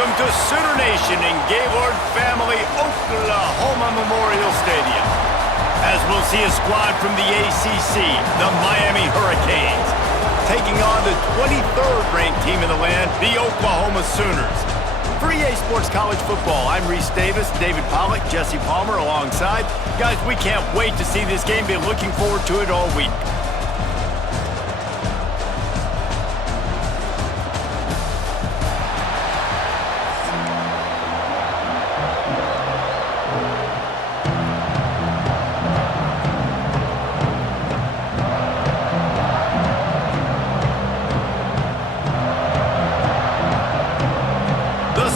Welcome to Sooner Nation in Gaylord Family Oklahoma Memorial Stadium. As we'll see a squad from the ACC, the Miami Hurricanes, taking on the 23rd ranked team in the land, the Oklahoma Sooners. For EA Sports College Football, I'm Reese Davis, David Pollack, Jesse Palmer alongside. Guys, we can't wait to see this game. Been looking forward to it all week.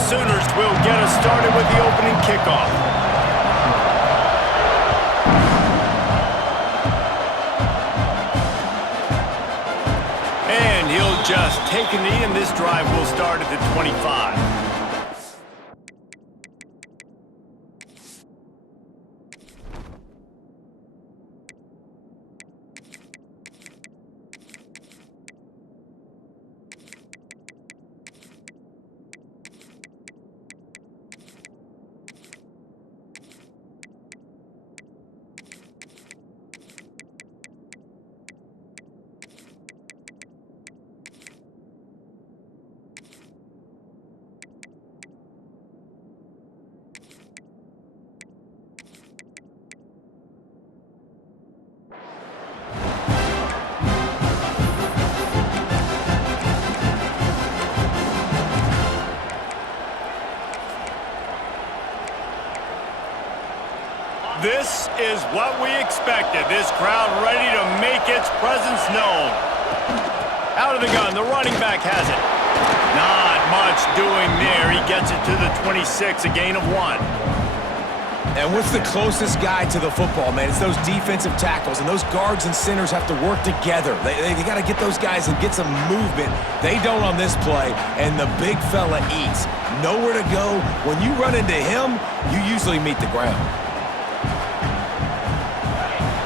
Sooners will get us started with the opening kickoff. And he'll just take a knee, and this drive will start at the 25. This is what we expected. This crowd ready to make its presence known. Out of the gun, the running back has it. Not much doing there. He gets it to the 26, a gain of 1. And what's the closest guy to the football, man? It's those defensive tackles, and those guards and centers have to work together. They got to get those guys and get some movement. They don't on this play, and the big fella eats. Nowhere to go. When you run into him, you usually meet the ground.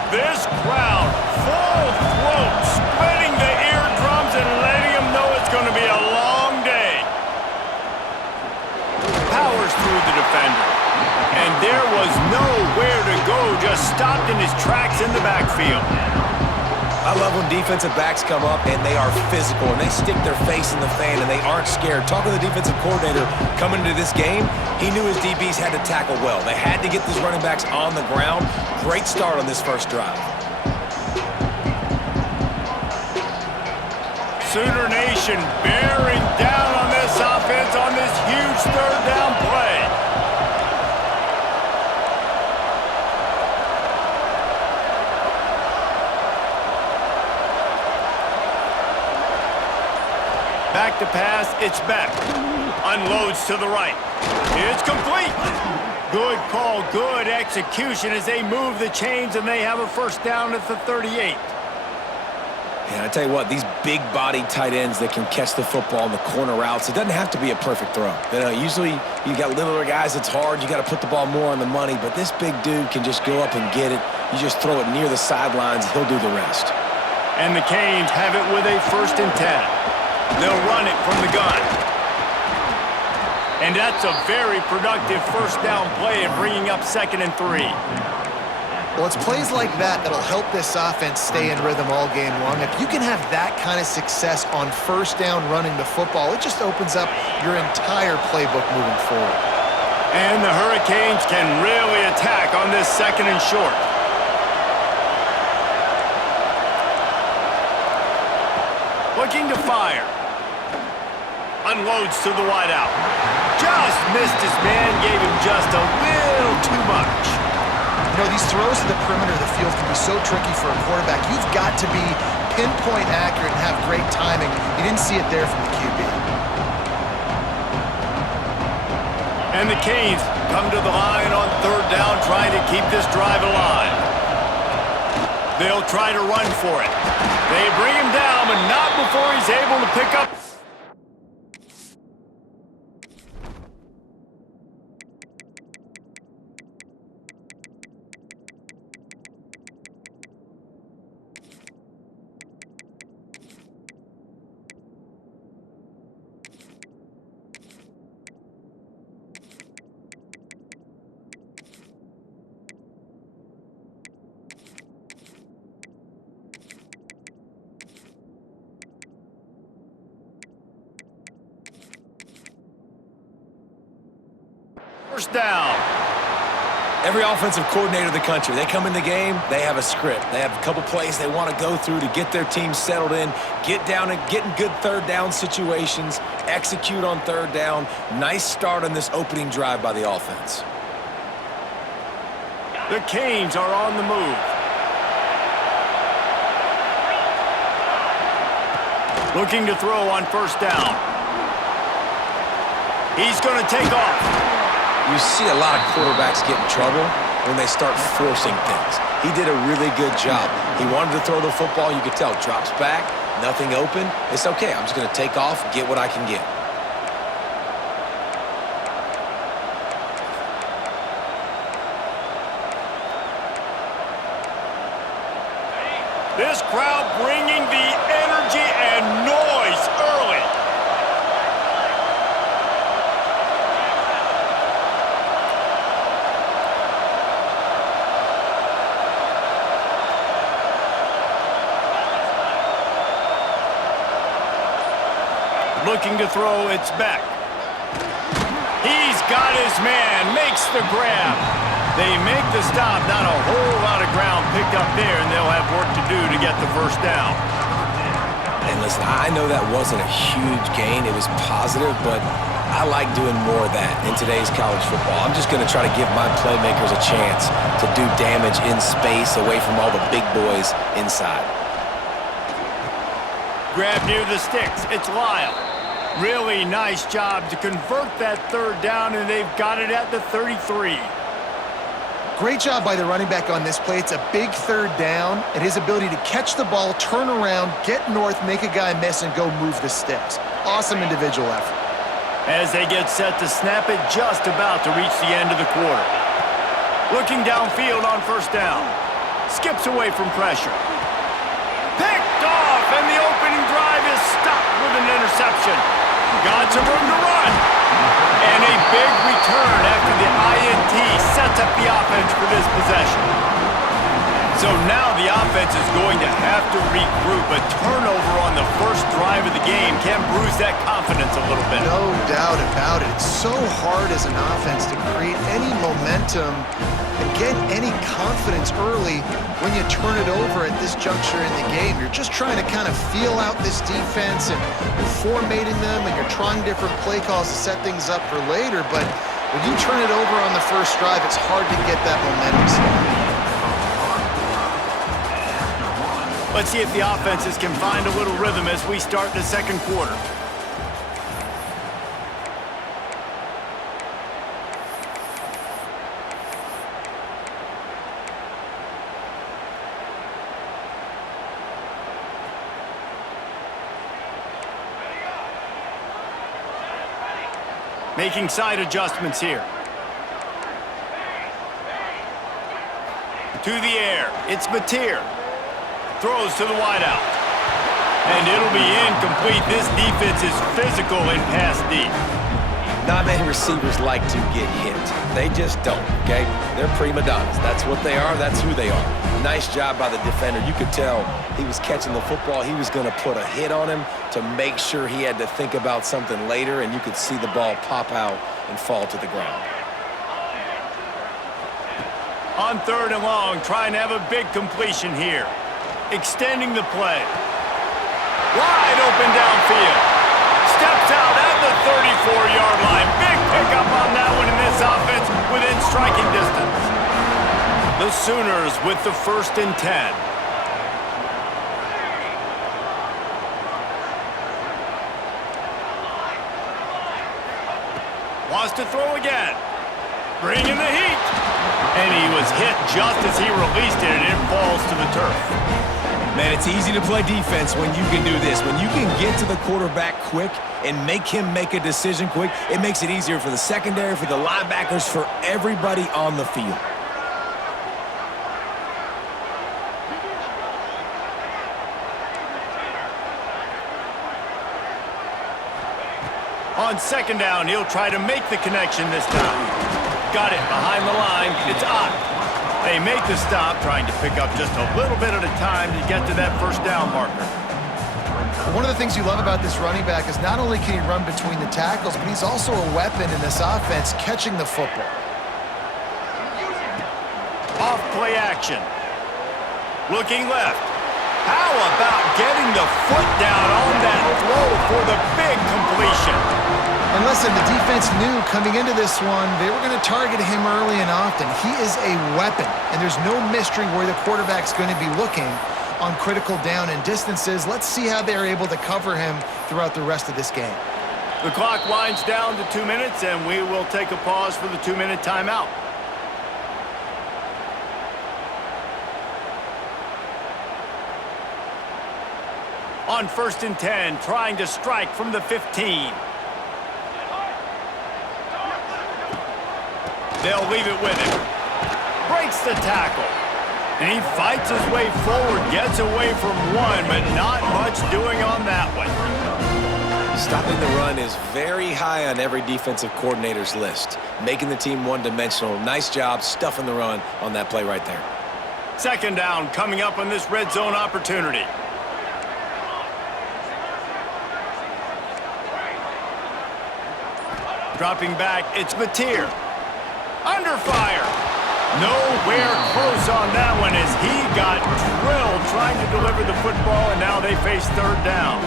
This crowd, full throat, splitting the eardrums and letting them know it's going to be a long day. Powers through the defender. And there was nowhere to go, just stopped in his tracks in the backfield. I love when defensive backs come up and they are physical and they stick their face in the fan and they aren't scared. Talking to the defensive coordinator coming into this game, he knew his DBs had to tackle well. They had to get these running backs on the ground. Great start on this first drive. Sooner Nation bearing down on this offense on this huge third down play. Back to pass, it's back. Unloads to the right. It's complete. Good call, good execution as they move the chains and they have a first down at the 38. And I tell you what, these big-bodied tight ends that can catch the football in the corner routes, it doesn't have to be a perfect throw. You know, usually you got littler guys, it's hard. You got to put the ball more on the money, but this big dude can just go up and get it. You just throw it near the sidelines, he'll do the rest. And the Canes have it with a 1st and 10. They'll run it from the gun. And that's a very productive first down play and bringing up 2nd and 3. Well, it's plays like that that'll help this offense stay in rhythm all game long. If you can have that kind of success on first down running the football, it just opens up your entire playbook moving forward. And the Hurricanes can really attack on this 2nd and short. Looking to fire. Unloads to the wideout. Just missed his man, gave him just a little too much. You know, these throws to the perimeter of the field can be so tricky for a quarterback. You've got to be pinpoint accurate and have great timing. You didn't see it there from the QB. And the Canes come to the line on 3rd down, trying to keep this drive alive. They'll try to run for it. They bring him down, but not before he's able to pick up. first down. Every offensive coordinator in the country, they come in the game, they have a script. They have a couple plays they want to go through to get their team settled in, get down and get in good third down situations, execute on third down. Nice start on this opening drive by the offense. The Canes are on the move. Looking to throw on first down. He's going to take off. You see a lot of quarterbacks get in trouble when they start forcing things. He did a really good job. He wanted to throw the football. You could tell. Drops back, nothing open. It's okay. I'm just going to take off, get what I can get. This crowd bringing the energy and noise early. Looking to throw, it's Beck. He's got his man, makes the grab. They make the stop, not a whole lot of ground picked up there, and they'll have work to do to get the first down. And listen, I know that wasn't a huge gain. It was positive, but I like doing more of that in today's college football. I'm just going to try to give my playmakers a chance to do damage in space away from all the big boys inside. Grab near the sticks. It's Lyle. Really nice job to convert that third down, and they've got it at the 33. Great job by the running back on this play. It's a big third down, and his ability to catch the ball, turn around, get north, make a guy miss, and go move the sticks. Awesome individual effort. As they get set to snap it, just about to reach the end of the quarter. Looking downfield on first down. Skips away from pressure. Picked off, and the opening drive is stopped with an interception. Got some room to run. And a big return after the INT sets up the offense for this possession. So now the offense is going to have to regroup. A turnover on the first drive of the game can bruise that confidence a little bit. No doubt about it. It's so hard as an offense to create any momentum and get any confidence early when you turn it over at this juncture in the game. You're just trying to kind of feel out this defense, and you're formatting them, and you're trying different play calls to set things up for later. But when you turn it over on the first drive, it's hard to get that momentum started. Let's see if the offenses can find a little rhythm as we start the second quarter. Making side adjustments here. To the air, it's Mateer. Throws to the wideout. And it'll be incomplete. This defense is physical in pass deep. Not many receivers like to get hit. They just don't, okay? They're prima donnas. That's what they are. That's who they are. Nice job by the defender. You could tell he was catching the football. He was going to put a hit on him to make sure he had to think about something later, and you could see the ball pop out and fall to the ground. On third and long, trying to have a big completion here. Extending the play. Wide open downfield. Steps out at the 34-yard line. Big pickup on that one in this offense within striking distance. The Sooners with the 1st and 10. Wants to throw again. Bringing the heat. And he was hit just as he released it, and it falls to the turf. Man, it's easy to play defense when you can do this. When you can get to the quarterback quick and make him make a decision quick, it makes it easier for the secondary, for the linebackers, for everybody on the field. On second down, he'll try to make the connection this time. Got it behind the line. It's Ott. They make the stop, trying to pick up just a little bit at a time to get to that first down marker. One of the things you love about this running back is not only can he run between the tackles, but he's also a weapon in this offense catching the football. Off play action. Looking left. How about getting the foot down on that throw for the big completion? And listen, the defense knew coming into this one, they were going to target him early and often. He is a weapon, and there's no mystery where the quarterback's going to be looking on critical down and distances. Let's see how they're able to cover him throughout the rest of this game. The clock winds down to 2 minutes, and we will take a pause for the 2-minute timeout. On 1st and 10, trying to strike from the 15. They'll leave it with him. Breaks the tackle. And he fights his way forward, gets away from one, but not much doing on that one. Stopping the run is very high on every defensive coordinator's list. Making the team one-dimensional. Nice job stuffing the run on that play right there. 2nd down coming up on this red zone opportunity. Dropping back, it's Mateer. Under fire. Nowhere close on that one as he got drilled trying to deliver the football, and now they face 3rd down.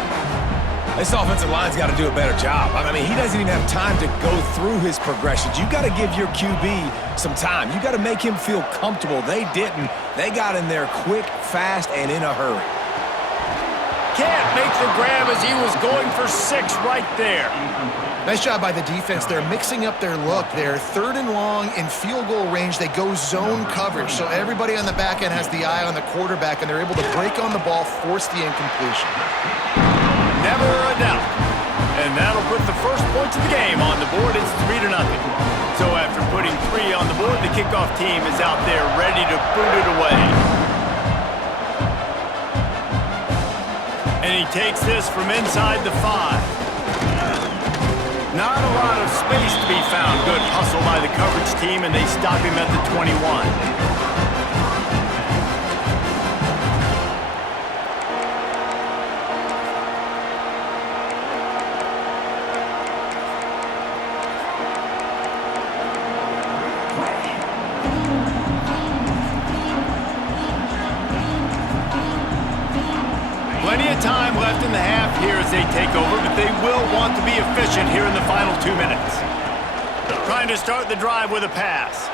This offensive line's got to do a better job. I mean, he doesn't even have time to go through his progressions. You got to give your QB some time. You got to make him feel comfortable. They didn't. They got in there quick, fast, and in a hurry. Can't make the grab as he was going for 6 right there. Nice job by the defense. They're mixing up their look. They're 3rd and long in field goal range. They go zone coverage, so everybody on the back end has the eye on the quarterback, and they're able to break on the ball, force the incompletion. Never a doubt. And that'll put the first points of the game on the board. It's 3-0. So after putting 3 on the board, the kickoff team is out there ready to boot it away. And he takes this from inside the 5. Not a lot of space to be found. Good hustle by the coverage team, and they stop him at the 21. Plenty of time left in the half here as they take over, but they will want to be efficient here in the final 2 minutes. Trying to start the drive with a pass.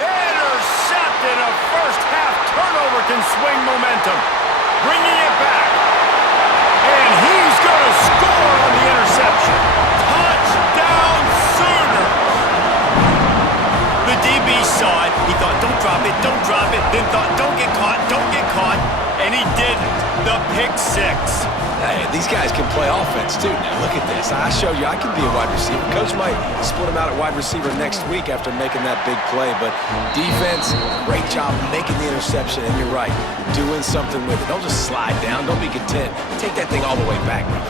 Intercepted! A first-half turnover can swing momentum. Bringing it back. And he's going to score on the interception. Touchdown Sooners! The DB saw it. He thought, don't drop it, don't drop it. Then thought, don't get caught, don't get caught. And he didn't. The pick 6. Hey, these guys can play offense, too. Now, look at this. I showed you I can be a wide receiver. Coach might split him out at wide receiver next week after making that big play. But defense, great job making the interception. And you're right, doing something with it. Don't just slide down. Don't be content. Take that thing all the way back, brother.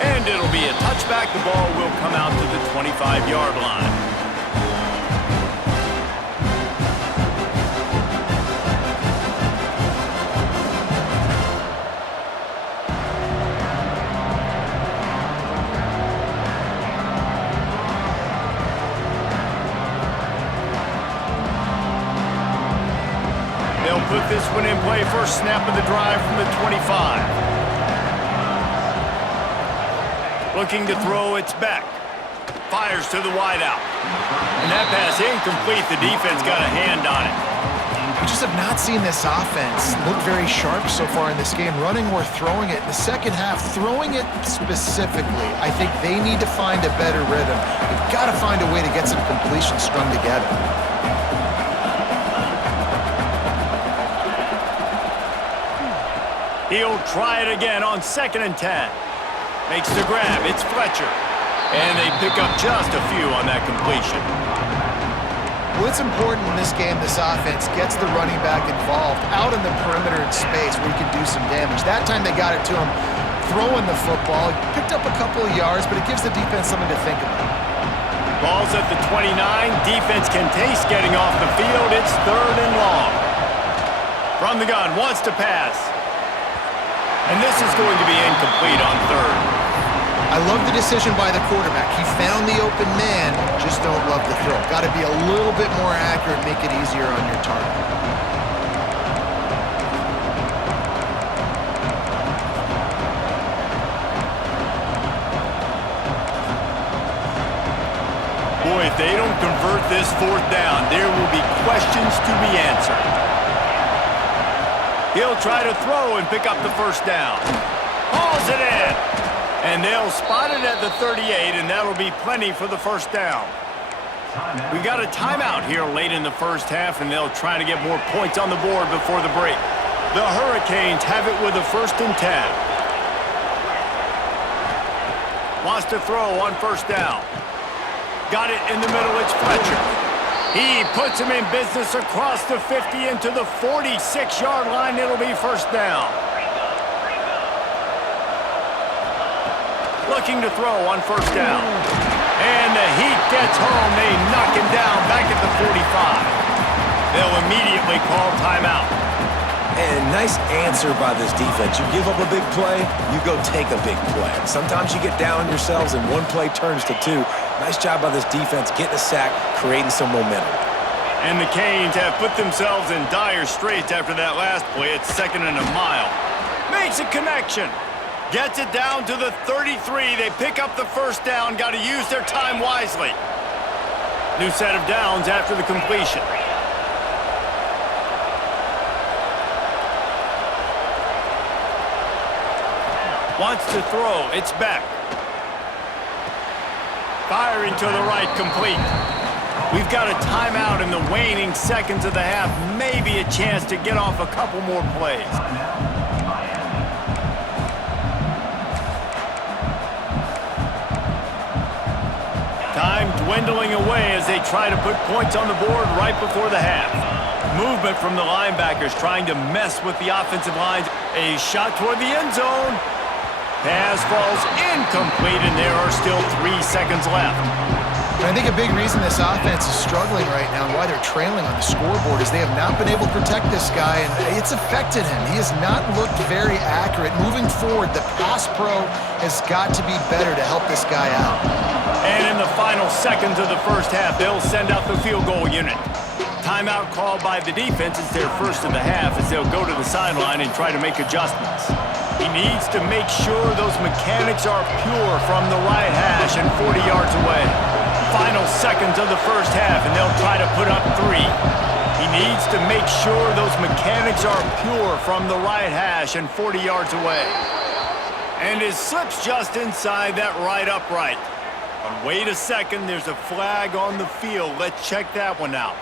And it'll be a touchback. The ball will come out to the 25-yard line. They'll put this one in play. First snap of the drive from the 25. Looking to throw, it's Beck. Fires to the wideout. And that pass incomplete. The defense got a hand on it. We just have not seen this offense look very sharp so far in this game, running or throwing it. In the second half, throwing it specifically, I think they need to find a better rhythm. They've got to find a way to get some completions strung together. He'll try it again on 2nd and 10. Makes the grab. It's Fletcher. And they pick up just a few on that completion. Well, it's important in this game this offense gets the running back involved out in the perimeter in space where he can do some damage. That time they got it to him throwing the football. He picked up a couple of yards, but it gives the defense something to think about. Ball's at the 29. Defense can taste getting off the field. It's 3rd and long. From the gun, wants to pass. And this is going to be incomplete on 3rd. I love the decision by the quarterback. He found the open man, just don't love the throw. Got to be a little bit more accurate, make it easier on your target. Boy, if they don't convert this 4th down, there will be questions to be answered. He'll try to throw and pick up the 1st down. Hauls it in. And they'll spot it at the 38, and that'll be plenty for the 1st down. We've got a timeout here late in the 1st half, and they'll try to get more points on the board before the break. The Hurricanes have it with a 1st and 10. Wants to throw on 1st down. Got it in the middle, it's Fletcher. He puts him in business across the 50 into the 46-yard line. It'll be 1st down. Looking to throw on 1st down. And the Heat gets home. They knock him down back at the 45. They'll immediately call timeout. And nice answer by this defense. You give up a big play, you go take a big play. Sometimes you get down on yourselves and one play turns to 2. Nice job by this defense getting a sack, creating some momentum. And the Canes have put themselves in dire straits after that last play. It's 2nd and a mile. Makes a connection. Gets it down to the 33. They pick up the 1st down. Got to use their time wisely. New set of downs after the completion. Wants to throw. It's back. Firing to the right, complete. We've got a timeout in the waning seconds of the half. Maybe a chance to get off a couple more plays. Time dwindling away as they try to put points on the board right before the half. Movement from the linebackers trying to mess with the offensive lines. A shot toward the end zone. Pass falls incomplete, and there are still 3 seconds left. I think a big reason this offense is struggling right now and why they're trailing on the scoreboard is they have not been able to protect this guy, and it's affected him. He has not looked very accurate. Moving forward, the pass pro has got to be better to help this guy out. And in the final seconds of the 1st half, they'll send out the field goal unit. Timeout called by the defense. It's their 1st of the half as they'll go to the sideline and try to make adjustments. He needs to make sure those mechanics are pure from the right hash and 40 yards away. Final seconds of the 1st half, and they'll try to put up 3. He needs to make sure those mechanics are pure from the right hash and 40 yards away. And it slips just inside that right upright. But wait a second, there's a flag on the field. Let's check that one out.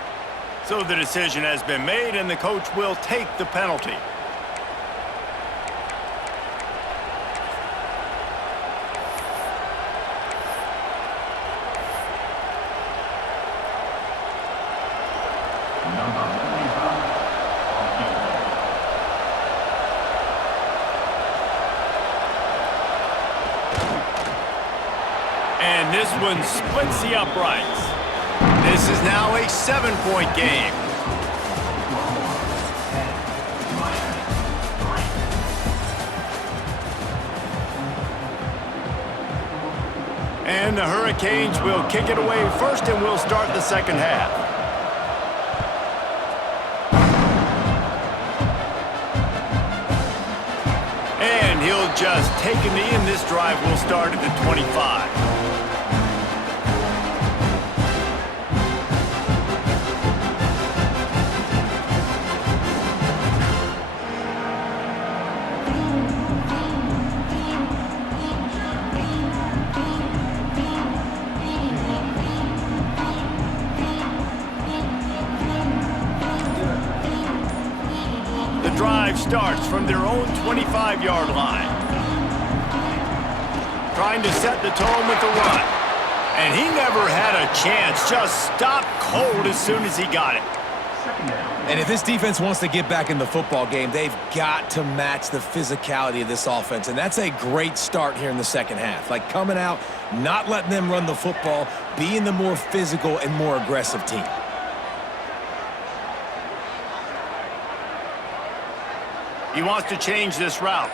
So the decision has been made, and the coach will take the penalty. And this one splits the uprights. This is now a 7-point game. And the Hurricanes will kick it away first, and we'll start the 2nd half. And he'll just take a knee, and this drive will start at the 25. Drive starts from their own 25-yard line. Trying to set the tone with the run. And he never had a chance. Just stopped cold as soon as he got it. And if this defense wants to get back in the football game, they've got to match the physicality of this offense. And that's a great start here in the second half. Like coming out, not letting them run the football, being the more physical and more aggressive team. He wants to change this route.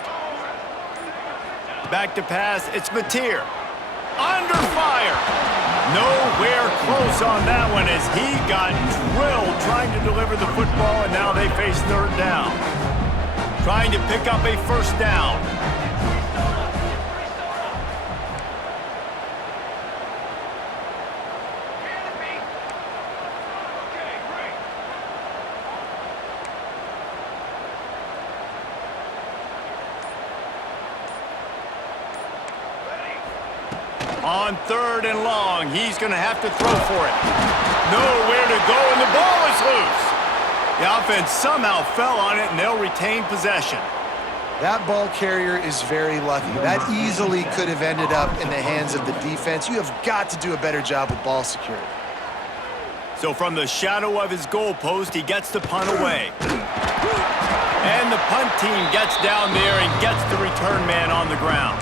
Back to pass, it's Mateer. Under fire. Nowhere close on that one as he got drilled trying to deliver the football, and now they face third down. Trying to pick up a first down. On third and long, he's going to have to throw for it. Nowhere to go, and the ball is loose. The offense somehow fell on it, and they'll retain possession. That ball carrier is very lucky. That easily could have ended up in the hands of the defense. You have got to do a better job with ball security. So from the shadow of his goalpost, he gets the punt away. And the punt team gets down there and gets the return man on the ground.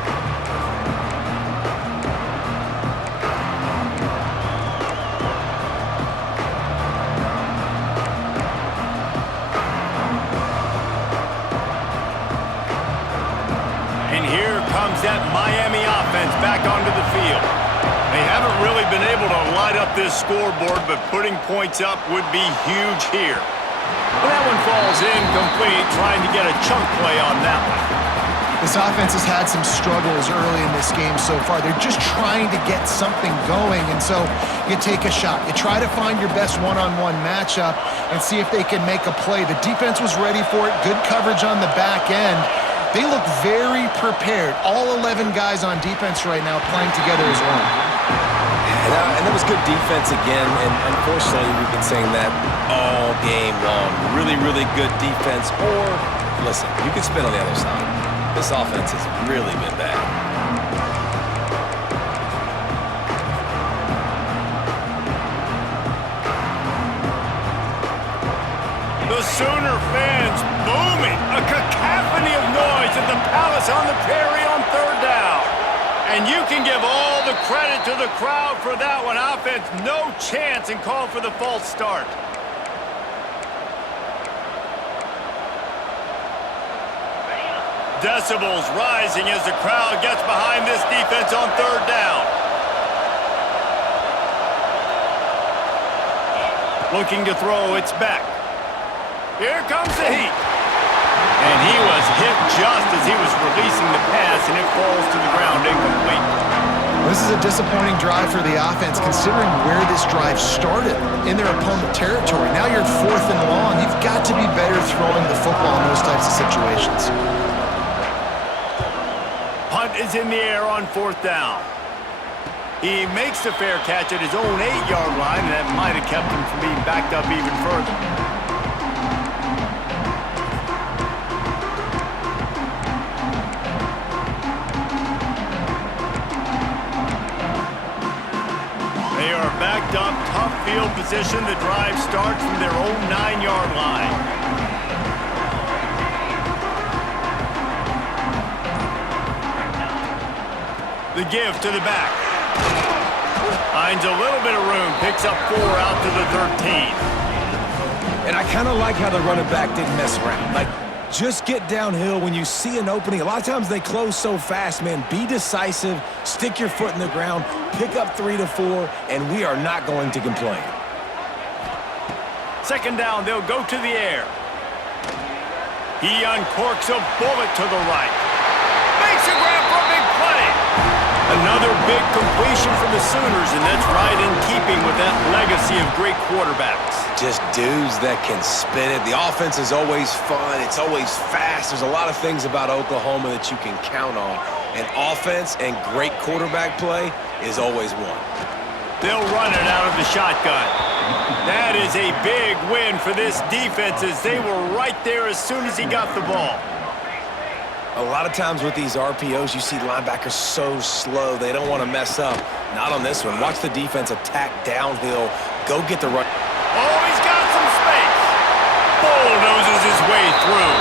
That Miami offense back onto the field. They haven't really been able to light up this scoreboard, but putting points up would be huge here. But that one falls incomplete, trying to get a chunk play on that one. This offense has had some struggles early in this game so far. They're just trying to get something going, and so you take a shot. You try to find your best one-on-one matchup and see if they can make a play. The defense was ready for it. Good coverage on the back end. They look very prepared. All 11 guys on defense right now playing together as one. And that was good defense again, and unfortunately we've been saying that all game long. Really, really good defense. Or, listen, you can spin on the other side. This offense has really been bad. The Sooner fans booming, a cacophony of noise at the Palace on the Prairie on third down. And you can give all the credit to the crowd for that one. Offense, no chance, and call for the false start. Decibels rising as the crowd gets behind this defense on third down. Looking to throw, it's Beck. Here comes the heat. And he was hit just as he was releasing the pass, and it falls to the ground incomplete. This is a disappointing drive for the offense, considering where this drive started, in their opponent territory. Now you're at fourth and long. You've got to be better throwing the football in those types of situations. Punt is in the air on fourth down. He makes the fair catch at his own 8-yard line, and that might have kept him from being backed up even further. Backed up, tough field position. The drive starts from their own 9-yard line. The give to the back. Finds a little bit of room, picks up 4 out to the 13. And I kind of like how the running back didn't mess around. Like, just get downhill when you see an opening. A lot of times they close so fast, man. Be decisive, stick your foot in the ground, pick up 3 to 4, and we are not going to complain. Second down, they'll go to the air. He uncorks a bullet to the right. Makes a grab for a big play. Another big completion for the Sooners, and that's right in keeping with that legacy of great quarterbacks. Just dudes that can spin it. The offense is always fun. It's always fast. There's a lot of things about Oklahoma that you can count on. And offense and great quarterback play is always one. They'll run it out of the shotgun. That is a big win for this defense as they were right there as soon as he got the ball. A lot of times with these RPOs, you see linebackers so slow, they don't want to mess up. Not on this one. Watch the defense attack downhill. Go get the run. Oh, he's got some space. bulldozes his way through.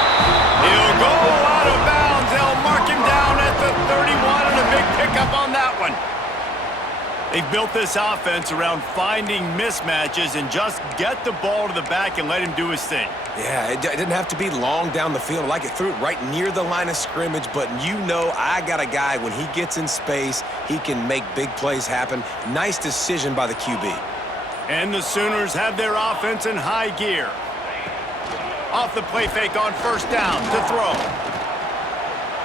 He'll go out of bounds. They'll mark him down at the 31, and a big pickup on that one. They've built this offense around finding mismatches and just get the ball to the back and let him do his thing. Yeah, it didn't have to be long down the field. Like it threw it right near the line of scrimmage, but you know I got a guy, when he gets in space, he can make big plays happen. Nice decision by the QB. And the Sooners have their offense in high gear. Off the play fake on first down to throw.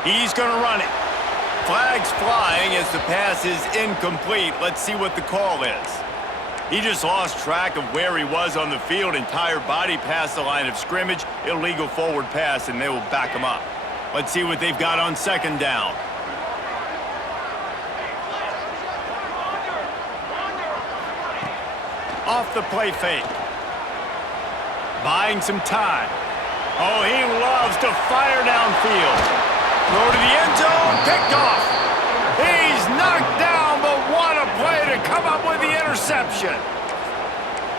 He's going to run it. Flags flying as the pass is incomplete. Let's see what the call is. He just lost track of where he was on the field. Entire body past the line of scrimmage. Illegal forward pass, and they will back him up. Let's see what they've got on second down. Off the play fake. Buying some time. Oh, he loves to fire downfield. Throw to the end zone, picked off. He's knocked down, but what a play to come up with the interception.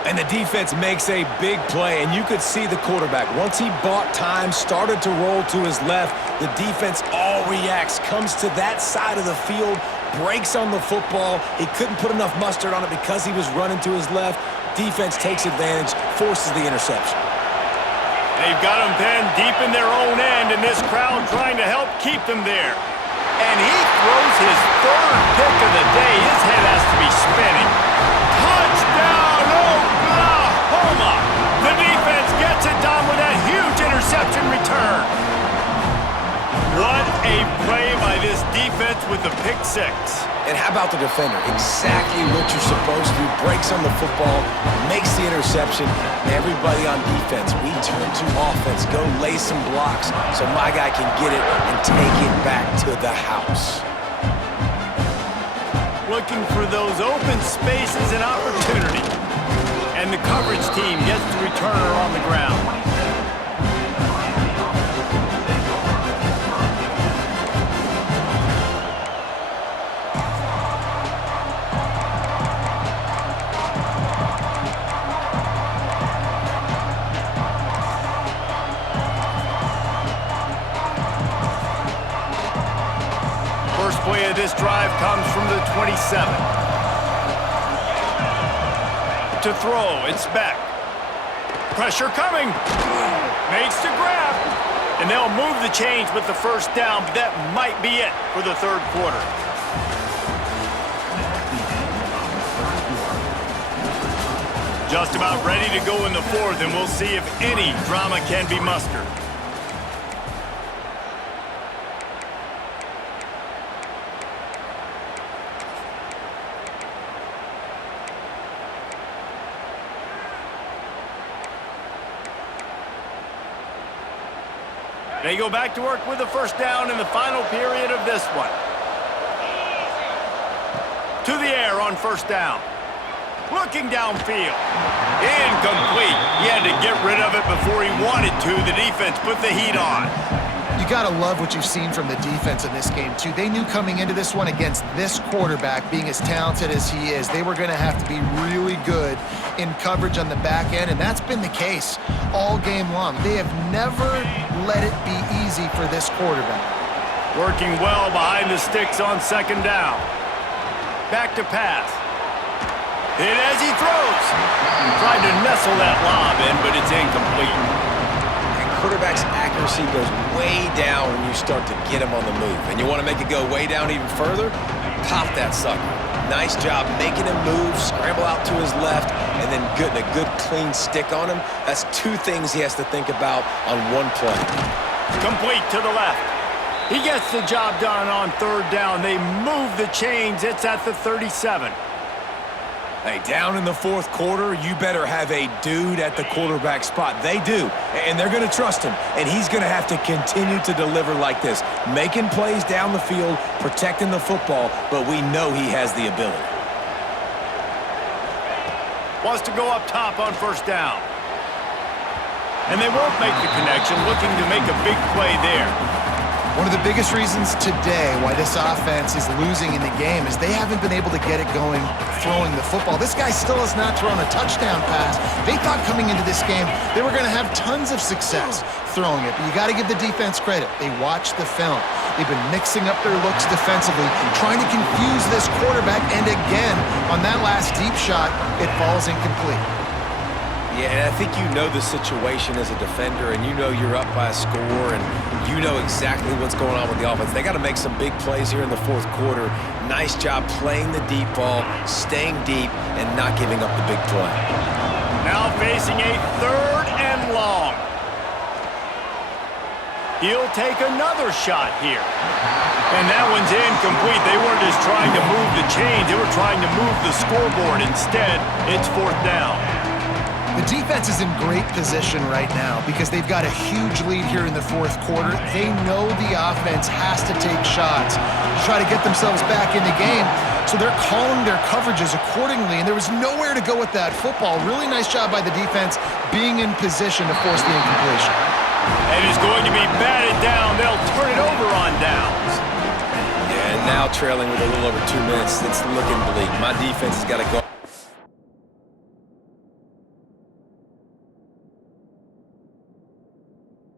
And the defense makes a big play, and you could see the quarterback. Once he bought time, started to roll to his left, the defense all reacts, comes to that side of the field, breaks on the football. He couldn't put enough mustard on it because he was running to his left. Defense takes advantage, forces the interception. They've got him pinned deep in their own end, and this crowd trying to help keep them there. And he throws his third pick of the day. His head has to be spinning. Touchdown, Oklahoma! The defense gets it done with that huge interception return. What a play by this defense with the pick six. And how about the defender? Exactly what you're supposed to do. Breaks on the football, makes the interception. Everybody on defense, we turn to offense. Go lay some blocks so my guy can get it and take it back to the house. Looking for those open spaces and opportunity. And the coverage team gets the returner on the ground. First play of this drive comes from the 27. To throw, it's back. Pressure coming. Makes the grab. And they'll move the chains with the first down, but that might be it for the third quarter. Just about ready to go in the fourth, and we'll see if any drama can be mustered. They go back to work with the first down in the final period of this one. To the air on first down. Looking downfield. Incomplete. He had to get rid of it before he wanted to. The defense put the heat on. You got to love what you've seen from the defense in this game, too. They knew coming into this one against this quarterback, being as talented as he is, they were going to have to be really good in coverage on the back end, and that's been the case all game long. They have never let it be easy for this quarterback. Working well behind the sticks on second down. Back to pass. Hit as he throws. Tried to nestle that lob in, but it's incomplete. Quarterback's accuracy goes way down when you start to get him on the move. And you want to make it go way down even further? Pop that sucker. Nice job making him move, scramble out to his left, and then getting a good clean stick on him. That's two things he has to think about on one play. Complete to the left. He gets the job done on third down. They move the chains. It's at the 37. Hey, down in the fourth quarter, you better have a dude at the quarterback spot. They do, and they're going to trust him, and he's going to have to continue to deliver like this, making plays down the field, protecting the football, but we know he has the ability. Wants to go up top on first down. And they won't make the connection, looking to make a big play there. One of the biggest reasons today why this offense is losing in the game is they haven't been able to get it going throwing the football. This guy still has not thrown a touchdown pass. They thought coming into this game they were going to have tons of success throwing it, but you got to give the defense credit. They watched the film. They've been mixing up their looks defensively, trying to confuse this quarterback, and again, on that last deep shot, it falls incomplete. Yeah, and I think you know the situation as a defender, and you know you're up by a score, and you know exactly what's going on with the offense. They got to make some big plays here in the fourth quarter. Nice job playing the deep ball, staying deep, and not giving up the big play. Now facing a 3rd and long. He'll take another shot here. And that one's incomplete. They weren't just trying to move the chains. They were trying to move the scoreboard. Instead, it's 4th down. The defense is in great position right now because they've got a huge lead here in the fourth quarter. They know the offense has to take shots to try to get themselves back in the game. So they're calling their coverages accordingly, and there was nowhere to go with that football. Really nice job by the defense being in position to force the incompletion. And it's going to be batted down. They'll turn it over on downs. Yeah, and now trailing with a little over 2 minutes, it's looking bleak. My defense has got to go.